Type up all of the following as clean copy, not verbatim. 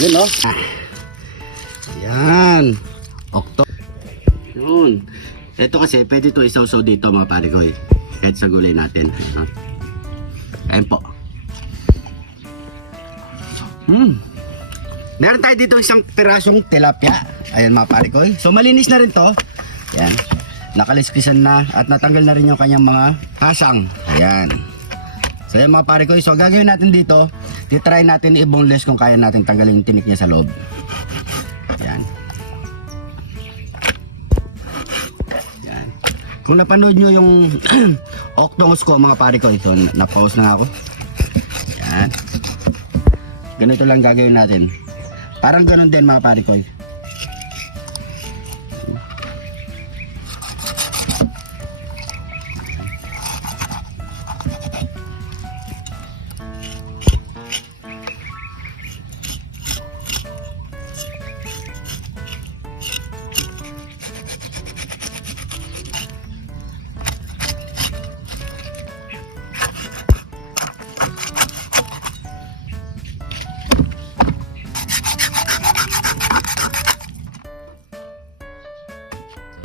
Yun o. Yan. Okto. Yun. Ito kasi pwede ito isaw-saw dito mga pare ko. Kahit sa gulay natin. Ayan po. Meron tayo dito isang pirasong tilapia. Ayan mga pare ko. So malinis na rin to. Ayan. Nakaliskisan na at natanggal na rin yung kanyang mga hasang. Ayan. So ayan mga pare ko. So gagawin natin dito, titry natin i-boneless kung kaya natin tanggalin yung tinik niya sa loob. Ayan. Ayan. Kung napanood nyo yung octopus ko mga pare ko, ito na-pause na ako. Ayan. Ganito lang gagawin natin. Parang ganun din mga pare ko.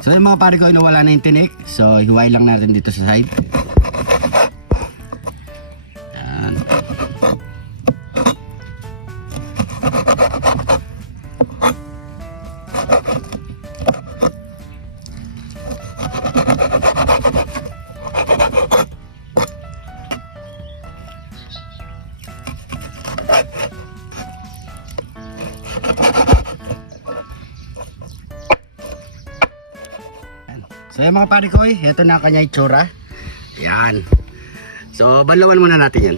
So yung mga pare ko, nawala na yung tinik. So hiway lang natin dito sa side. Yan. So yung mga pare ko, ito na ang kanya itsura. Yan. So balawan muna natin yan.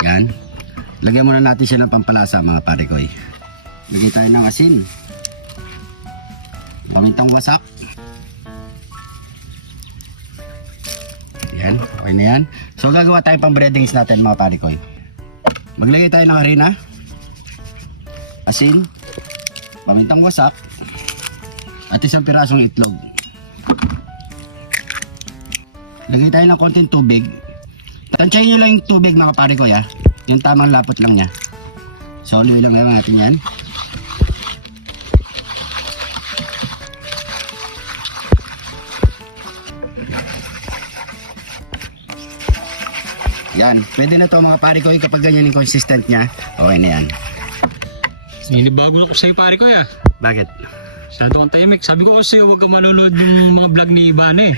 Yan. Lagyan muna natin siya ng pampalasa mga pare ko. Lagyan tayo ng asin. Pamintang wasak. Yan, okay na yan. So gagawa tayo pang breadings natin mga pare ko. Maglagay tayo ng harina, asin, pamintang wasak, at isang pirasong itlog. Lagay tayo ng konting tubig. Tansyahin nyo lang yung tubig mga pare ko ya. Yung tamang lapot lang nya. So haluin lang natin yan. Yan, pwede na to mga pare ko kapag ganyan yung consistent nya. Okay na yan. Sinibago na ko sa'yo pare ko ya. Bakit? Masyado kang tahimik. Sabi ko kasi huwag kang manonood ng mga vlog ni Ivana eh.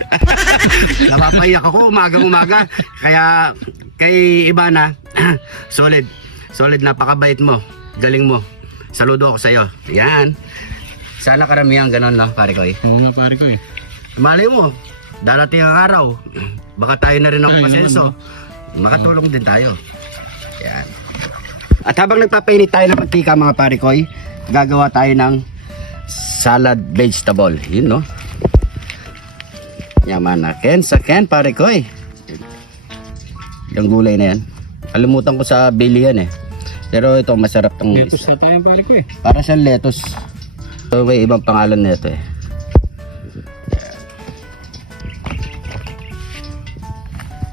Napapayak ako umaga-umaga. Kaya kay Ivana, solid. Solid, napakabait mo. Galing mo. Saludo ako sa'yo. Yan. Sana karamihan ganun no, pare ko Oo nga pare ko eh. Malay mo, darating ang araw. Baka tayo na rin ang masenso. Makatulong din tayo. Yan. At habang nagpapainit tayo ng mantika mga pare ko, gagawa tayo ng salad vegetable. Yun no. Yaman na ken sa ken pare ko. Yung gulay na yan. Kalimutan ko sa bili yan eh. Pero ito masarap tong Lettuce na tayo pare ko eh. para sa lettuce. So, may ibang pangalan nito eh.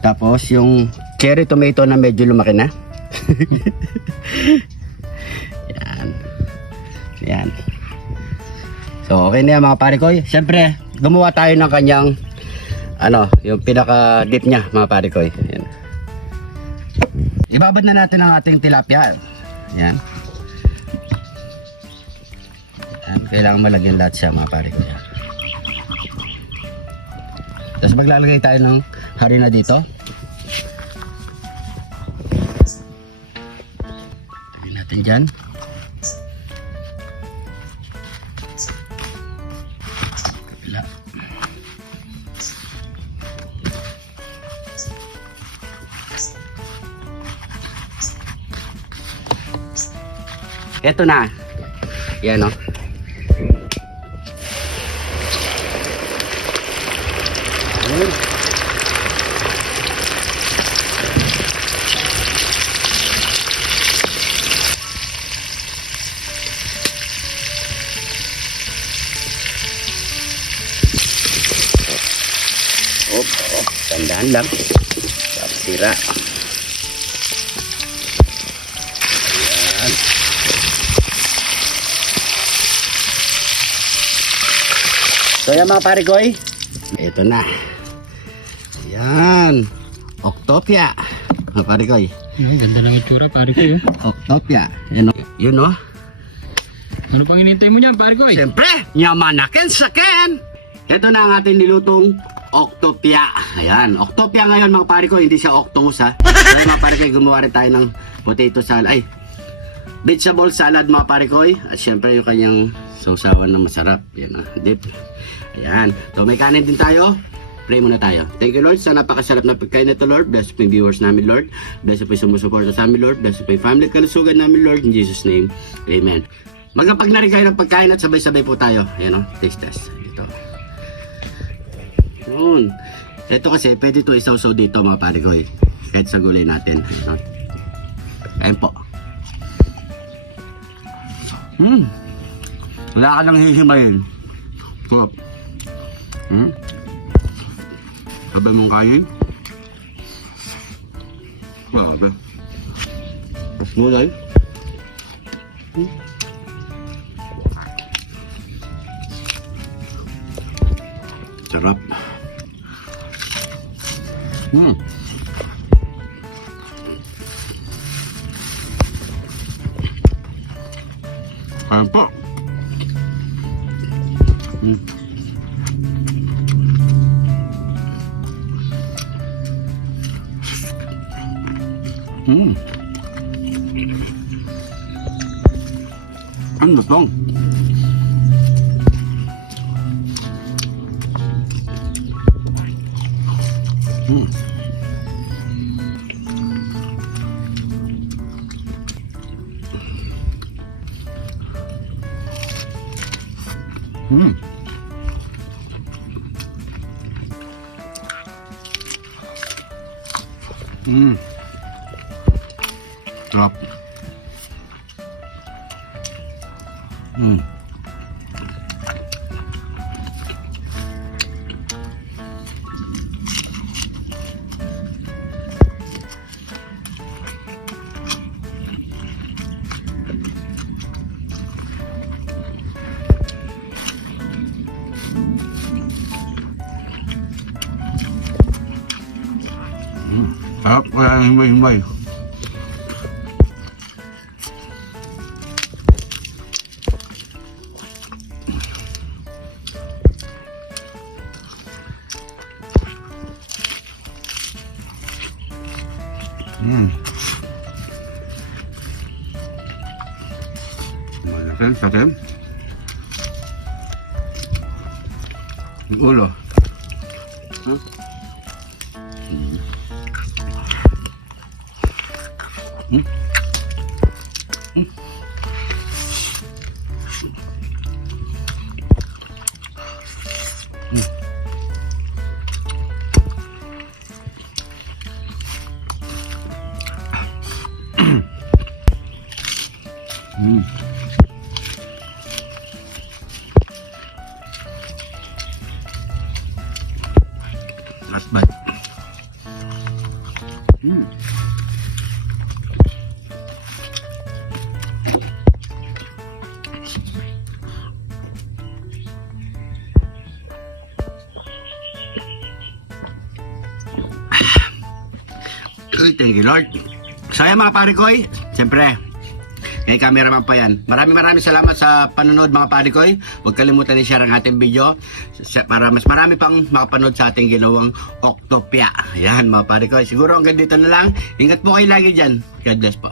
Tapos yung cherry tomato na medyo lumaki na. Yan. Yan. So okay na yan mga pare ko. Siyempre gumawa tayo ng kanyang yung pinaka dip niya mga pare ko. Yan. Ibabad na natin ang ating tilapia. Yan. Yan. Kailangan malagyan lahat siya mga pare ko. Yan. Tapos maglalagay tayo ng harina dito. Lagyan natin dyan. Wala. Ito na. Yan o. Tandaan lang. Tira. Ayan. So yan mga pare ko ito na. Ayan. Octopia. Mga pare ko Ganda ng itsura, pare ko. Octopia. Yun o. Ano pang inintay mo niyan, pare ko? Siyempre, yamanaken saken. Ito na ang ating nilutong Octopia. Ayan, Octopia ngayon mga pare ko, hindi siya octopus ha. Kaya mga pare ko, gumawa rin tayo ng potato salad. Ay, vegetable salad mga pare ko. At siyempre yung kanyang sausawan na masarap. Yan dip. Ayan, so may kanin din tayo. Pray muna tayo. Thank you Lord sa napakasarap na pagkain nito Lord. Bless po yung viewers namin Lord. Bless po yung sumusuporta sa amin Lord. Bless po yung family kalusugan namin Lord. In Jesus name, Amen. Magkapag na rin kayo ng pagkain at sabay-sabay po tayo. Ayan o, taste test. Ito. Yun. Ito kasi, pwede ito isaw-saw dito mga pare ko kahit sa gulay natin. Ayan, ayan po. Wala ka nang hihimayin. Sarap. Sabay mong kain. Grabe. Tapos gulay. Sarap. Ayan po. Ang lutong. Sarap. Sarap, kaya himbay-himbay. Sakin. Yung ulo. Last bite. Thank you Lord. So ayan mga pare ko, siyempre kay cameraman pa yan. Maraming salamat sa panonood mga pare ko. Huwag kalimutan i-share ang ating video para mas marami pang makapanood sa ating ginawang Octopia. Ayan mga pare ko. Siguro hanggang dito na lang. Ingat po kayo lagi dyan. God bless po.